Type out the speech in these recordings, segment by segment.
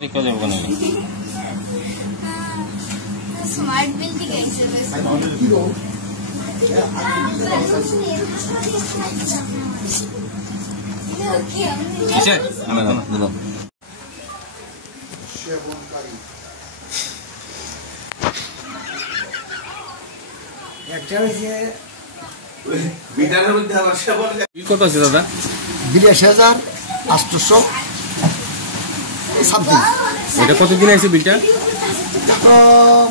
Smart bill की कैसे কত আছে দাদা? 82,800 সামথিং। এটা কতদিন আছে বিলটা?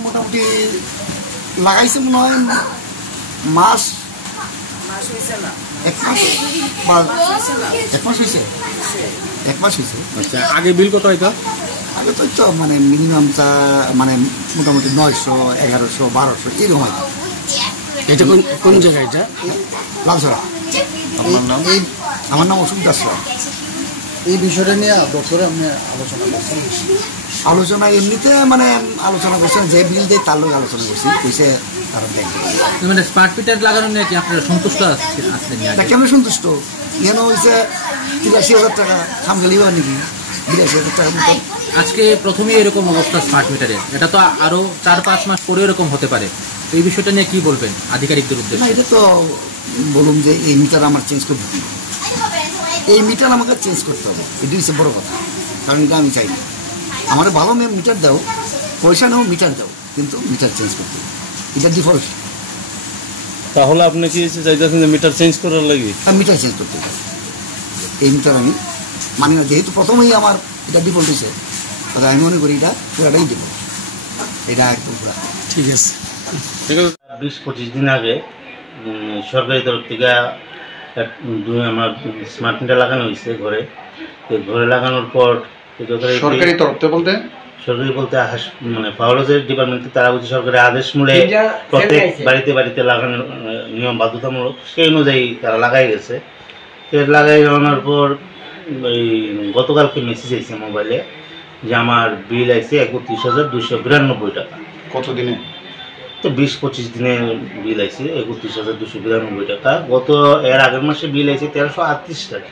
মোটামুটি লাগাইছে মনে হয় মাস এক মাস বা এক মাস হয়েছে। আচ্ছা, আগে বিল কত হয়তো? আগে তো মানে মিনিমাম মানে মোটামুটি 900, 1100, 1200 এরকম হয়। এটা কোন জায়গা? এটা লালছড়া। আমার নাম অশোক দাস। এই বিষয়টা নিয়ে বছরে আপনি আলোচনা করছেন? আলোচনা এমনিতে মানে আলোচনা করছেন, যে বিল দেয় তার লোক আলোচনা করছি, কইছে তারা দেখবে। মানে স্মার্ট মিটার লাগানো নিয়ে কি আপনারা সন্তুষ্ট আছেন? কেমন সন্তুষ্ট? কেন হয়েছে 83,000 টাকা সামগালি নাকি 82,000 টাকা মতো। আজকে প্রথমেই এরকম অবস্থা স্মার্ট মিটারের, এটা তো আরো 4-5 মাস পরে এরকম হতে পারে। এই বিষয়টা নিয়ে কি বলবেন আধিকারিকদের উদ্দেশ্যে? না, এটা তো বলুন যে এই মিটার আমার চেঞ্জ করতে হবে, এই মিটার আমাকে চেঞ্জ করতে হবে, এটি হচ্ছে বড় কথা। কারণ এটা আমি চাই না, আমার ভালো মিটার দাও, পয়সা নেও, মিটার দাও, কিন্তু মিটার চেঞ্জ করতে হবে, এটা ডিফল্ট। তাহলে আপনি কি চাইতেছেন যে মিটার চেঞ্জ করার লাগে? মিটার চেঞ্জ করতে হবে, এই মিটার আমি মানি না। যেহেতু প্রথমেই আমার এটা ডিফল্ট হয়েছে, তাহলে আমি মনে করি এটা পুরাটাই ডিফল্ট, এটা একদম পুরা ঠিক আছে। 20-25 দিন আগে সরকারি তরফ থেকে আমার স্মার্ট মিটার লাগানো হয়েছে ঘরে। ঘরে লাগানোর পর সরকারি তরফ থেকে বলতে মানে পাওয়ার ডিপার্টমেন্টে তারা বলছে সরকারি আদেশ মূলে প্রত্যেক বাড়িতে লাগানোর নিয়ম বাধ্যতামূলক, সেই অনুযায়ী তারা লাগাই গেছে। লাগাই যাওয়ানোর পর এই গতকালকে মেসেজ এসেছে মোবাইলে যে আমার বিল আছে 31,292 টাকা। কত দিনে? তো 20-25 দিনের বিল আছে 31,292 টাকা। এর আগের মাসে বিল আছে 1338 টাকা।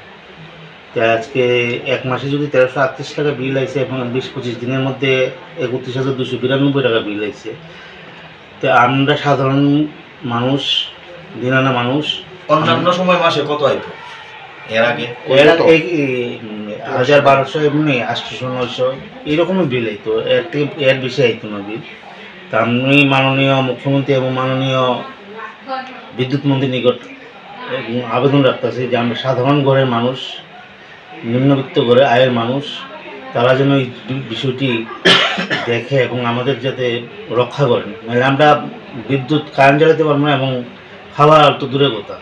তো আজকে এক মাসে যদি 1338 টাকা বিল আছে এবং 20-25 দিনের মধ্যে 31,292 টাকা বিল আছে, তো আমরা সাধারণ মানুষ, দিনানা মানুষ, অন্যান্য সময় মাসে কত আইতো? এর আগে 1,1200 এমনি 800-900 এরকমই বিল আইতো, এর বেশি আইতো না বিল। তা আমি মাননীয় মুখ্যমন্ত্রী এবং মাননীয় বিদ্যুৎ মন্ত্রীর নিকট আবেদন রাখতেছি যে আমরা সাধারণ ঘরের মানুষ, নিম্নবিত্ত ঘরে আয়ের মানুষ, তারা যেন এই বিষয়টি দেখে এবং আমাদের যাতে রক্ষা করেন। মানে আমরা বিদ্যুৎ কারেন্ট জ্বালাতে পারবো না এবং খাওয়া তো দূরের কথা।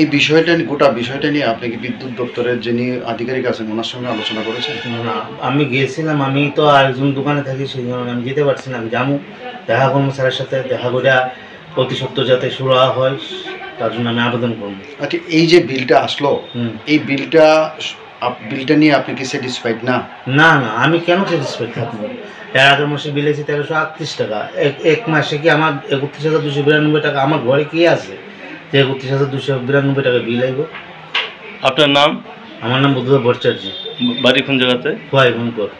এই বিষয়টা, গোটা বিষয়টা নিয়ে আপনি কি বিদ্যুৎ দপ্তরের যিনি আধিকারিক আছেন ওনার সঙ্গে আলোচনা করেছেন? না, আমি গিয়েছিলাম, আমি তো আরেকজন দোকানে থাকি, সেই জন্য আমি যেতে পারছি না। আমি যাবো, দেখা করবো স্যারের সাথে, দেখা করে অতি সত্ত্বর যাতে শুরু হয় তার জন্য আমি আবেদন করবো। আচ্ছা, এই যে বিলটা আসলো, এই বিলটা নিয়ে আপনি কি স্যাটিসফাইড না? না, আমি কেন স্যাটিসফাইড থাকবো? এর আগের মাসে বিল আছে 1338 টাকা, এক মাসে কি আমার 31,292 টাকা আমার ঘরে কি আছে যে 31,292 টাকা বিল আইব? আপনার নাম? আমার নাম বুদ্ধদেব ভট্টাচার্য। বাড়ি কোন জায়গাতে? খোয়াই ভঙ্কর।